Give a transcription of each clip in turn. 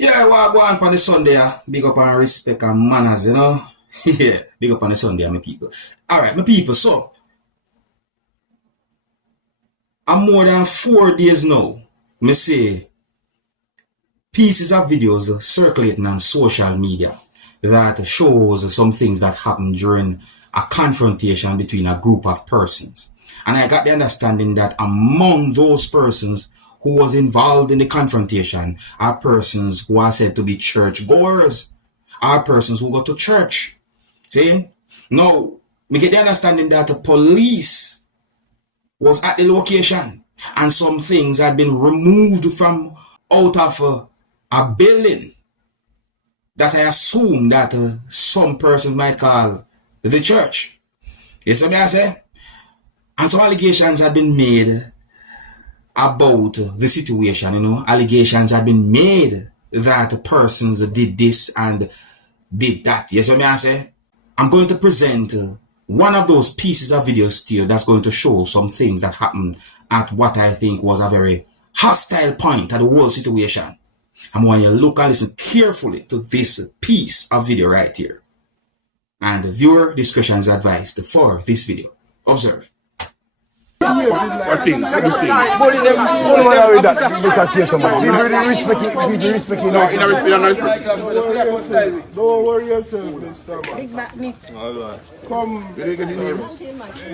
Yeah, what go on the Sunday, big up on respect and manners, you know. Yeah, big up on the Sunday, my people. Alright, my people, so I'm more than 4 days now. Me say pieces of videos circulating on social media that shows some things that happened during a confrontation between a group of persons. And I got the understanding that among those persons who was involved in the confrontation are persons who are said to be church goers, are persons who go to church. See? Now, we get the understanding that the police was at the location and some things had been removed from out of a building that I assume that some persons might call the church. Yes, what I say? And some allegations had been made about the situation, you know. Allegations had been made that persons did this and did that. Yes, what I say? I'm going to present one of those pieces of videos to you that's going to show some things that happened at what I think was a very hostile point at the whole situation. I want you to look and listen carefully to this piece of video right here. And viewer discretion is advised for this video. Observe. What things? This thing? Don't worry yourself, Mr. Big back me. Come. You didn't get the name?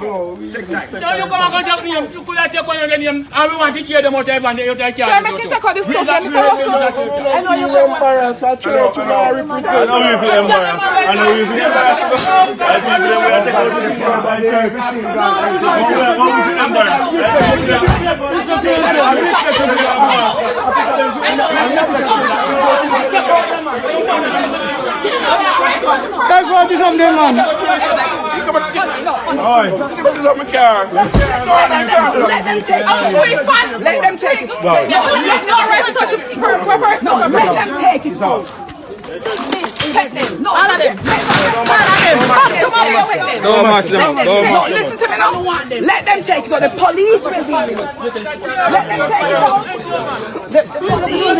No, we No, you come and contact me. You could have taken your name and we want to hear them out there and you take care of it. Sir, make you take out this stuff, Mr. Russell. I know you will. embarrass a church, you know, represent. I know you feel embarrassed. I know you feel embarrassed. I think we will take out the That's what is on them, man. Put this on my car. Let them take it. Let them take it. No right to touch a person. Let them take it. Take them. No, all of them. Don't match them. No, listen to me now. Let them take it. The police will deal with it. Let them take it out. The police.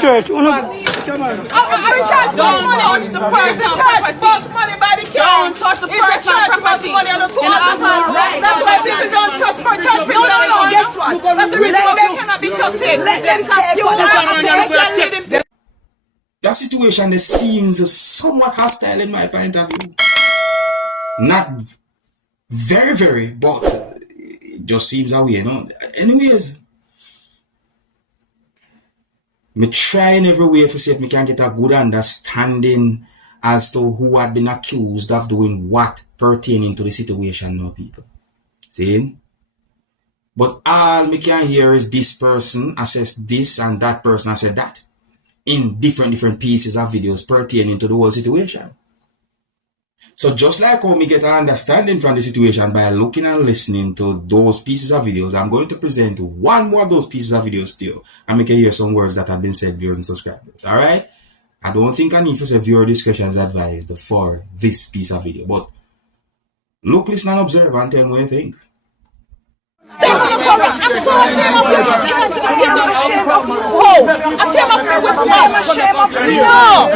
Church, Don't touch the person. Church boss money by the Don't touch the person. Property. That's why people don't trust church people. No. Guess what? That's the reason why they cannot be trusted. Let them take you. That situation seems somewhat hostile in my point of view. Not very, but it just seems that way, you know. Anyways, me try in every way to see if me can get a good understanding as to who had been accused of doing what pertaining to the situation now, people. See? But all me can hear is this person assess this and that person assess that in different pieces of videos pertaining to the whole situation. So just like how me get an understanding from the situation by looking and listening to those pieces of videos, I'm going to present one more of those pieces of videos still and make you hear some words that have been said, viewers and subscribers. Alright? I don't think I need to say viewer discretion is advised for this piece of video, but look, listen and observe and tell me what you think. I'm so ashamed of this. I'm ashamed of you. I'm ashamed of you. I'm ashamed of you. No.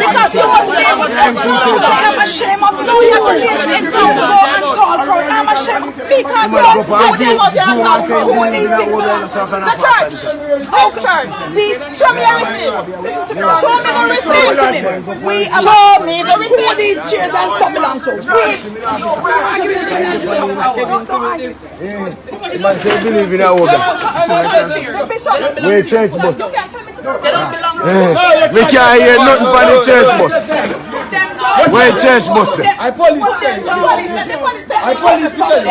Because you must live with us. I'm ashamed of you. You have to live in some law and call for it. I'm ashamed of you. Because you who these things are. The church. Oh, church. Please show me a receipt. Listen to me. Show me the receipt. Show me the receipt. Who these chairs and stuff belong to. man say believe in a order. Where church bus? We can't hear nothing from the church bus. Where church bus then? I police. They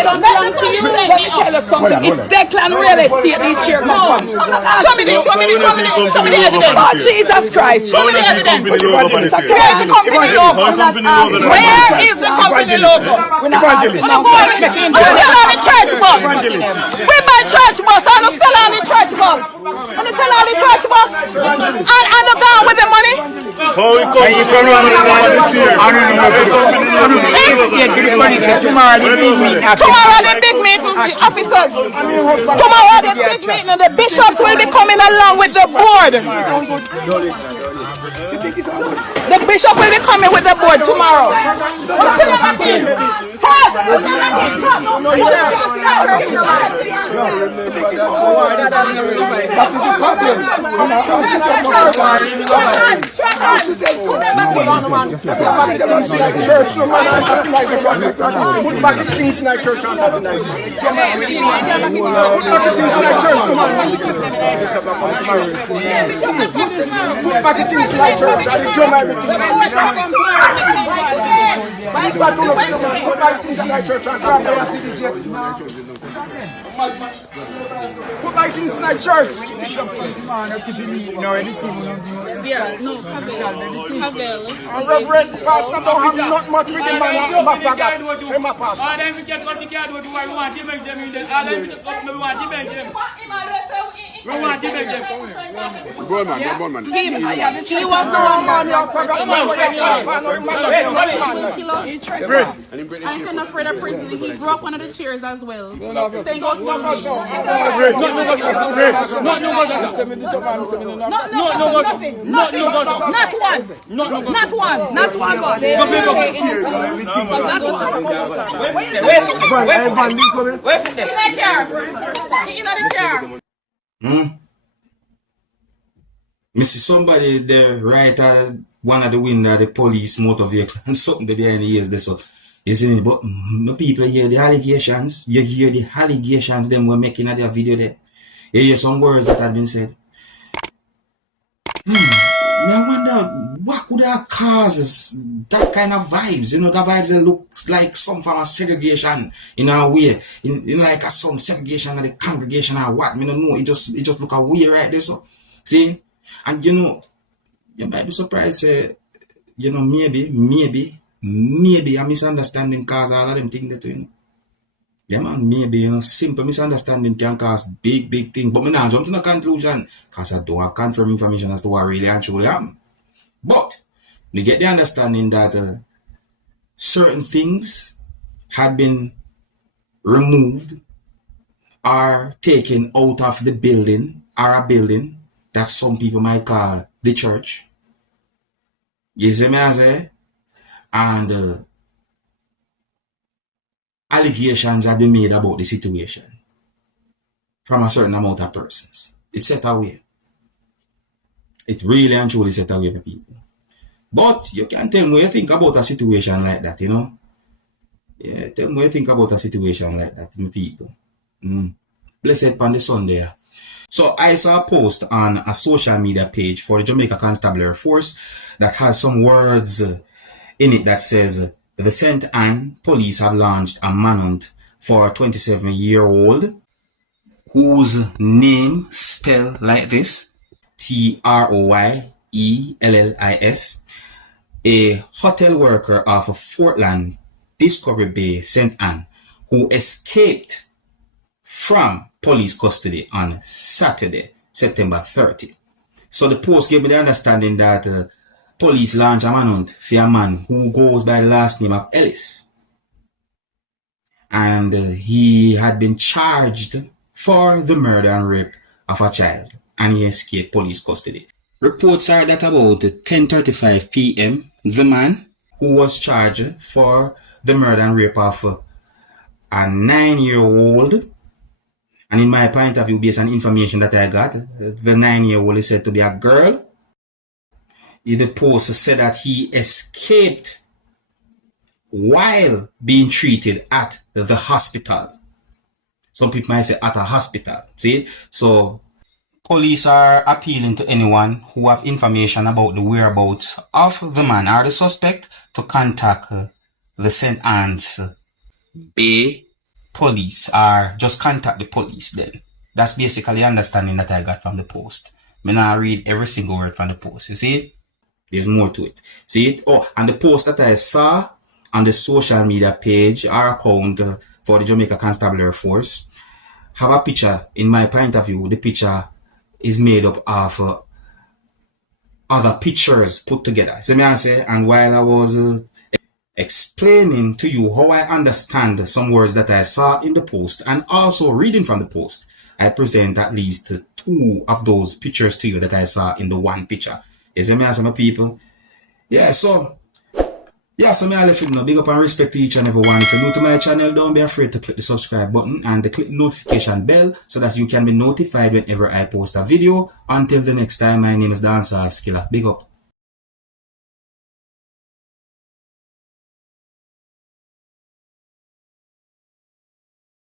don't belong to you. Let me tell you something. It's Declan real estate these chairs come from. Show me the evidence. Oh, Jesus Christ. Show me the evidence. Where is the company logo? Where is the company logo? I'm still on the church bus. We buy church bus. I'm still on the church bus. I'm still on the church bus. And the guy with the money. How we come to some man in the chair? Tomorrow the big meeting, the officers. Tomorrow the big meeting, the bishops will be coming along with the board. The bishop will be coming with the board tomorrow. Put back the things in the church and put back the things in the church and drum everything. Put back the things in the church and grab the citizens. Put back things in the church. And Reverend Pastor don't have not much with him man back for that. Say my pastor. All them get what you can't do, we want to make them in there. All them we want to make them. We want to make them. Go on, man. He was the one man who forgot I'm kind of afraid of prison. He grew up one of the chairs as well. Saying, No, Me see somebody there right at one of the window of the police motor vehicle and something that they in the ears there, so you see me, but the people hear the allegations, you hear the allegations them were making at their video there. You hear some words that have been said. I wonder what could have causes that kind of vibes, the vibes that look like some form of segregation in a way, in like some segregation of the congregation or what, I don't know, it just look a weird right there, so, see, and you might be surprised, maybe a misunderstanding cause all of them things that, yeah man, maybe, simple misunderstanding can cause big things, but me not jump to the conclusion, because I don't have confirmed information as to what really and truly am. But, we get the understanding that certain things had been removed or taken out of the building, or a building that some people might call the church. You see me I say? And allegations have been made about the situation from a certain amount of persons. It's set away. It really and truly set away for people. But you can tell me what you think about a situation like that, Yeah, tell me what you think about a situation like that, my people. Blessed on the Sunday. So I saw a post on a social media page for the Jamaica Constabulary Force that has some words in it that says, the St. Anne police have launched a manhunt for a 27-year-old whose name spelled like this, Troyellis, a hotel worker of Fortland, Discovery Bay, St. Anne, who escaped from police custody on Saturday, September 30. So the post gave me the understanding that police launched a manhunt for a man who goes by the last name of Ellis. And he had been charged for the murder and rape of a child, and he escaped police custody. Reports are that about 10:35 p.m., the man who was charged for the murder and rape of a 9-year-old, and in my point of view, based on information that I got, the 9-year-old is said to be a girl. The post said that he escaped while being treated at the hospital. Some people might say at a hospital. See? So, police are appealing to anyone who have information about the whereabouts of the man or the suspect to contact the St. Anne's Bay police, or just contact the police then. That's basically the understanding that I got from the post. I now read every single word from the post. You see it? There's more to it. See it? Oh, and the post that I saw on the social media page, our account for the Jamaica Constabulary Force, have a picture. In my point of view, the picture is made up of other pictures put together. So me I say, and while I was explaining to you how I understand some words that I saw in the post and also reading from the post, I present at least 2 of those pictures to you that I saw in the one picture. You see me I say, my people? Yeah, so me I let you know, big up and respect to each and every one. If you're new to my channel, don't be afraid to click the subscribe button and click the notification bell so that you can be notified whenever I post a video. Until the next time, my name is Dancehall Skilla. Big up.